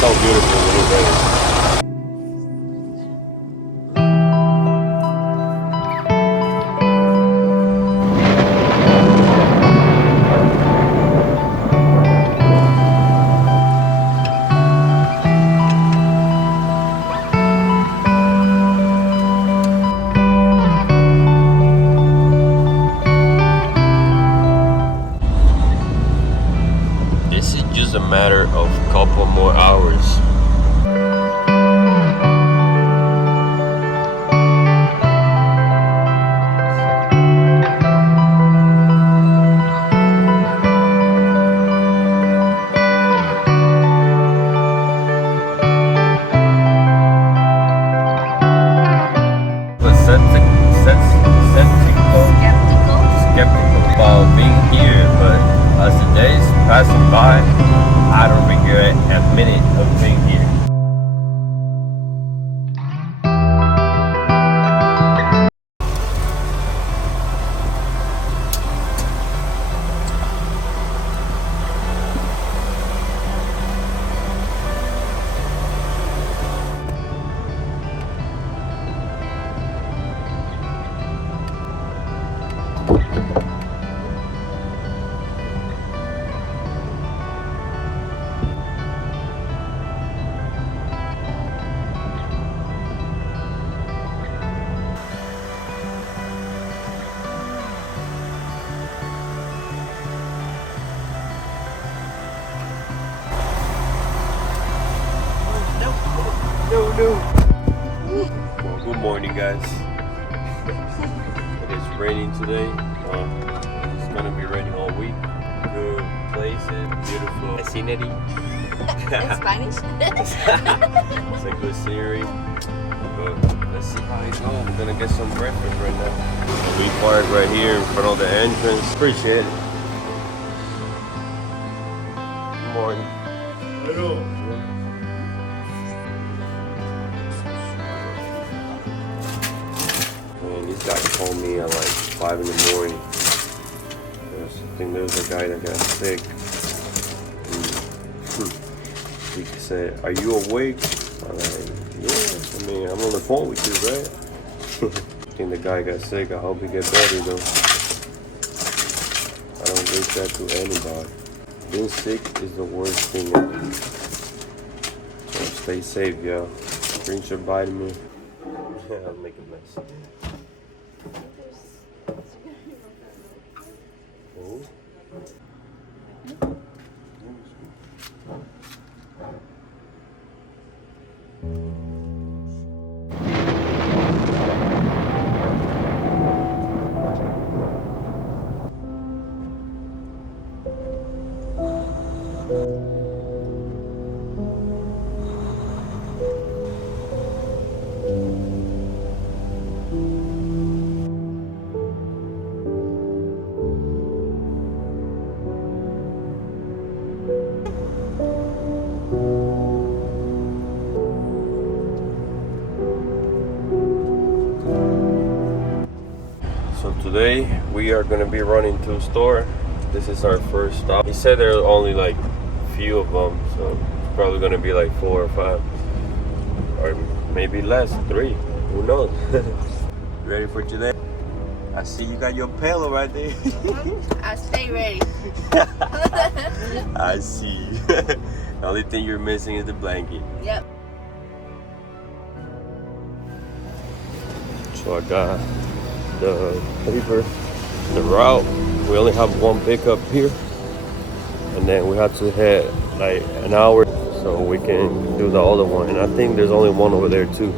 so beautiful when it rains. This is just a matter of a couple more hours. Skeptical about being here, but as the days passing by, I don't regret a minute of being here. No. Well, good morning, guys. It is raining today. It's gonna be raining all week. Good places, beautiful scenery. In Spanish? It's a good scenery. But let's see how it goes. We're gonna get some breakfast right now. We park right here in front of the entrance. Appreciate it. Good morning. Hello. This guy called me at like 5 in the morning. I think there was a guy that got sick. He said, "Are you awake?" I'm like, "Yeah, I mean, I'm on the phone with you, right?" I think the guy got sick. I hope he gets better though. I don't wish that to anybody. Being sick is the worst thing ever. So stay safe, y'all. Drink your vitamin. I'll make a mess. So today we are gonna be running to a store. This is our first stop. He said there are only like few of them, so it's probably gonna be like 4 or 5, or maybe less, 3. Who knows? You ready for today? I see you got your pillow right there. I stay ready. I see. The only thing you're missing is the blanket. Yep. So I got the paper, the route. We only have one pickup here, and then we have to head like an hour so we can do the other one. And I think there's only one over there too,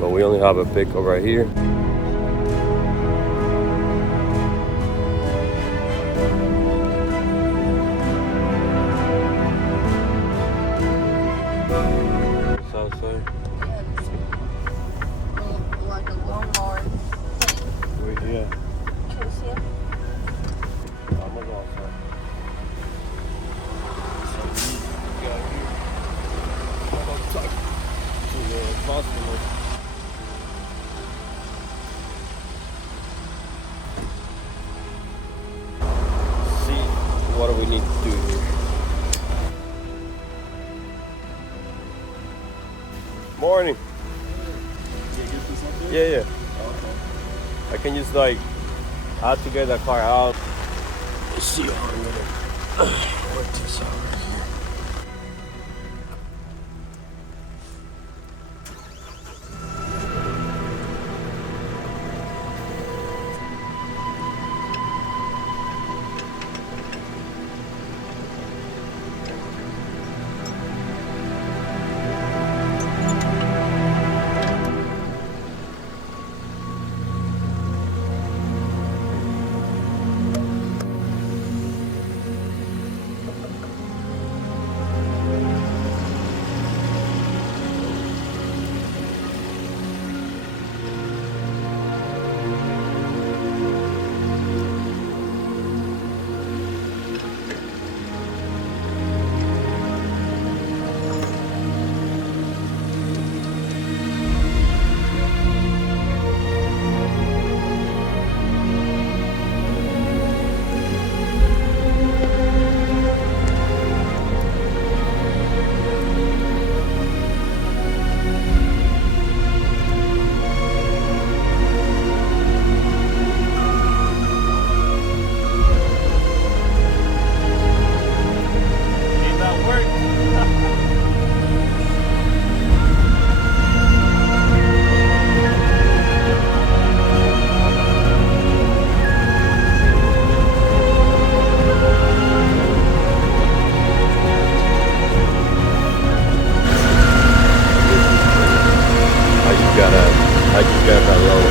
but we only have a pickup right here. Like a lawnmower. Yeah. Can you see him? I'm gonna go outside. So we got here. I'm gonna talk to the customer. See what do we need to do here. Morning. You get this up there? Yeah, yeah. Oh, I can just like, I have to get the car out. Let's see how I'm gonna work this out right here. I just got that low.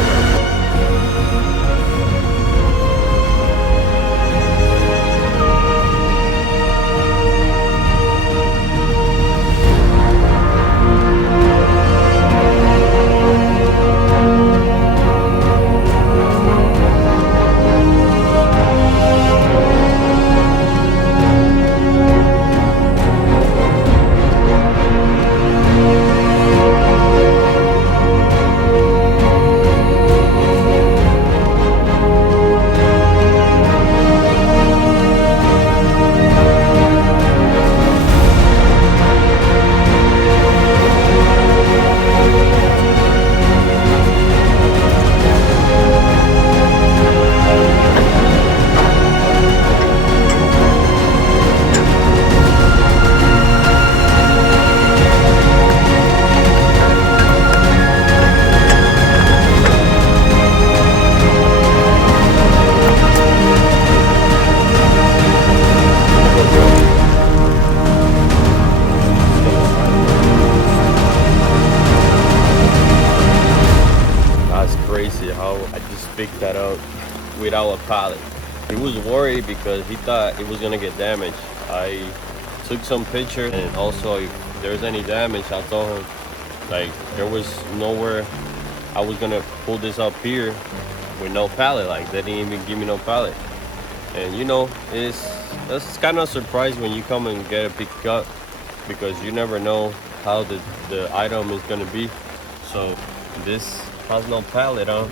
Crazy how I just picked that up without a pallet. He was worried because he thought it was gonna get damaged. I took some pictures, and also if there's any damage, I told him like there was nowhere I was gonna pull this up here with no pallet. Like they didn't even give me no pallet. And you know, that's kind of surprised when you come and get it picked up, because you never know how the item is gonna be. So this has no pallet on,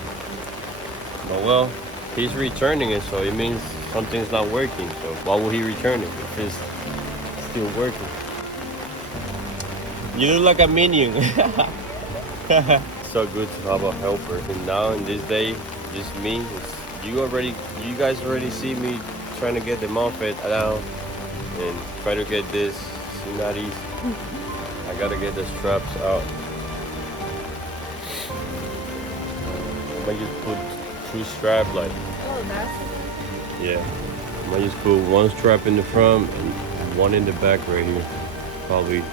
but well, he's returning it, so it means something's not working. So why would he return it if it's still working? You look like a minion. So good to have a helper. And now in this day, just me. You guys already see me trying to get the moped down and try to get this. It's not easy. I gotta get the straps out. I might just put two straps, like, Oh, that's yeah. I might just put one strap in the front and one in the back right here. Probably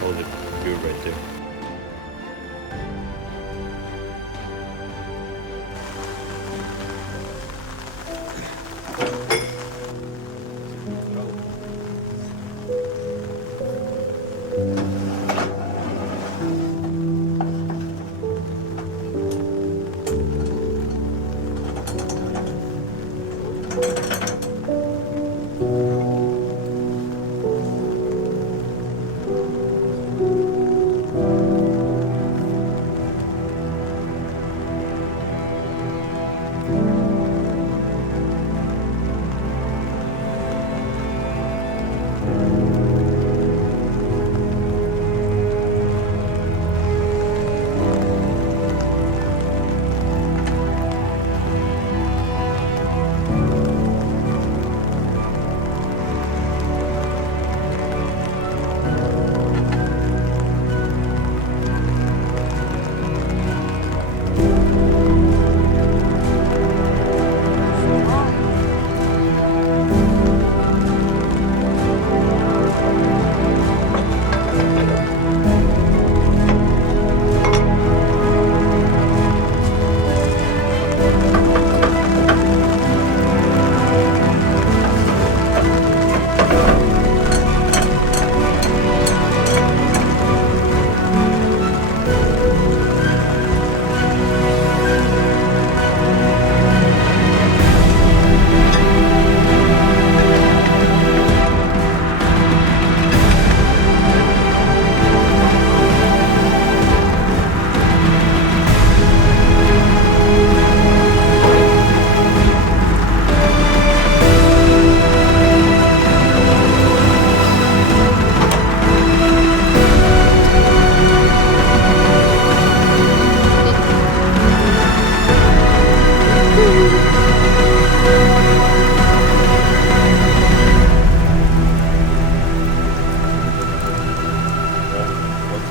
hold it good right there.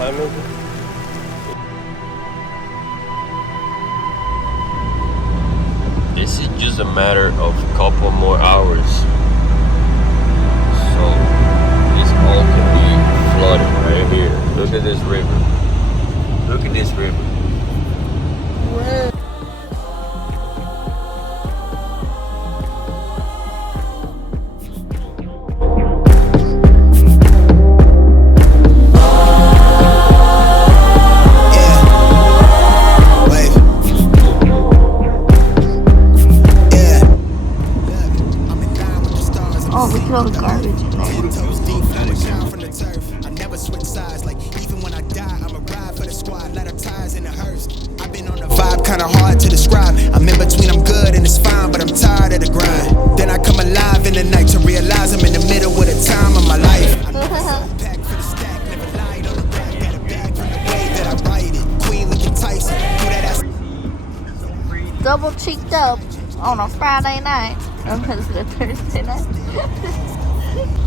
time is it? This is just a matter of a couple more hours. So this all can be flooded right here. Look at this river. Look at this river. Oh, we killed garbage in there. I never switch sides, like even when I die, I'ma ride for the squad, let our ties in the hearse. I've been on a vibe kinda hard to describe. I'm in between, I'm good and it's fine, but I'm tired of the grind. Then I come alive in the night to realize I'm in the middle of the time of my life. I know it's pack for the stack, never lied on the back, got a bag from the way that I write it. Queen looking Tyson, do that ass. Double cheeked up on a Friday night. Oh, it's a Thursday night.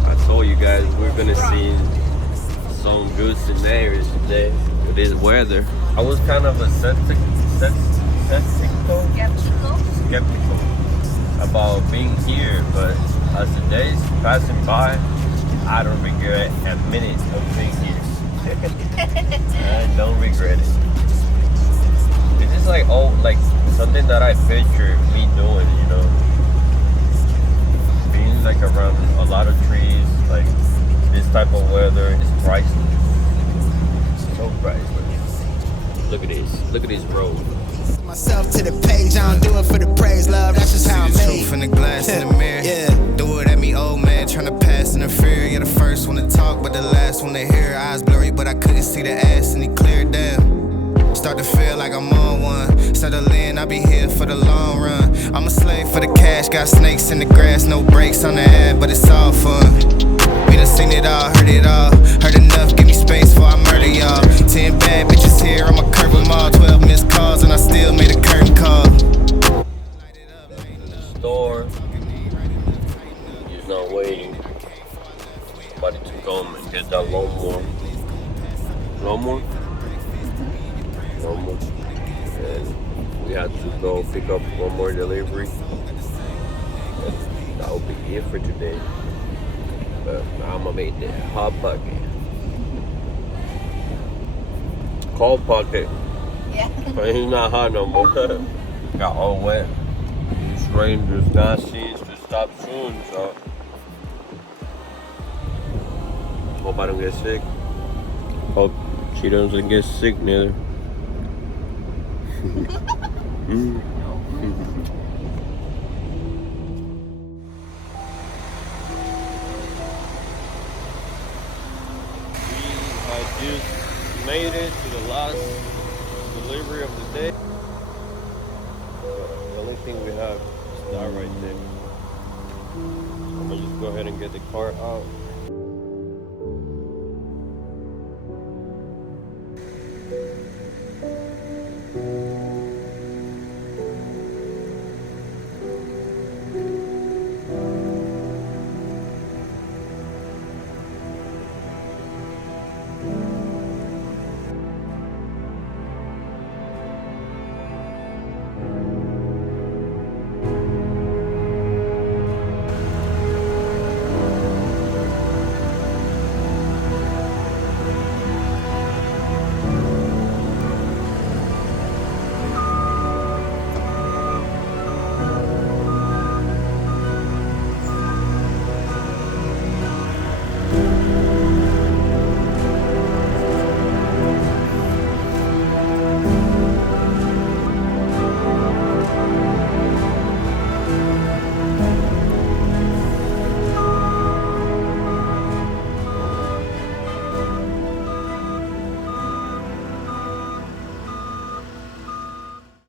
I told you guys we're gonna see some good scenarios today with this weather. I was kind of a skeptical about being here, but as the days passing by, I don't regret a minute of being here. I don't regret it. It's just like something that I picture me doing, you know. Being like around a lot of trees, like this type of weather is priceless. So priceless. Look at this. Look at this road. Myself to the page, I don't do it for the praise, love. That's just how I'm See the made. truth in the glass in the mirror. Yeah. Do it at me, old man, tryna pass in the fear. You're the first one to talk, but the last one to hear. Eyes blurry, but I couldn't see the ass, and he cleared down. Start to feel like I'm on one. Settle in, I'll be here for the long run. I'm a slave for the cash, got snakes in the grass, no brakes on the ad, but it's all fun. We done seen it all, heard it all. Heard enough, give me space before I murder y'all. 10 bad bitches here, I'ma curve them all. 12 missed calls, and I still made a curtain call. The store is not waiting. Somebody to come and get that lawnmower. Lawnmower? Lawnmower. And we had to go pick up one more delivery. And that will be it for today. But now I'm gonna make the hot pocket. Cold pocket. Yeah. But it's not hot no more. Got all wet. This rain does not seem to stop soon, so hope I don't get sick. Hope she doesn't get sick neither. I just made it to the last delivery of the day. The only thing we have is that right there. I'm gonna just go ahead and get the car out.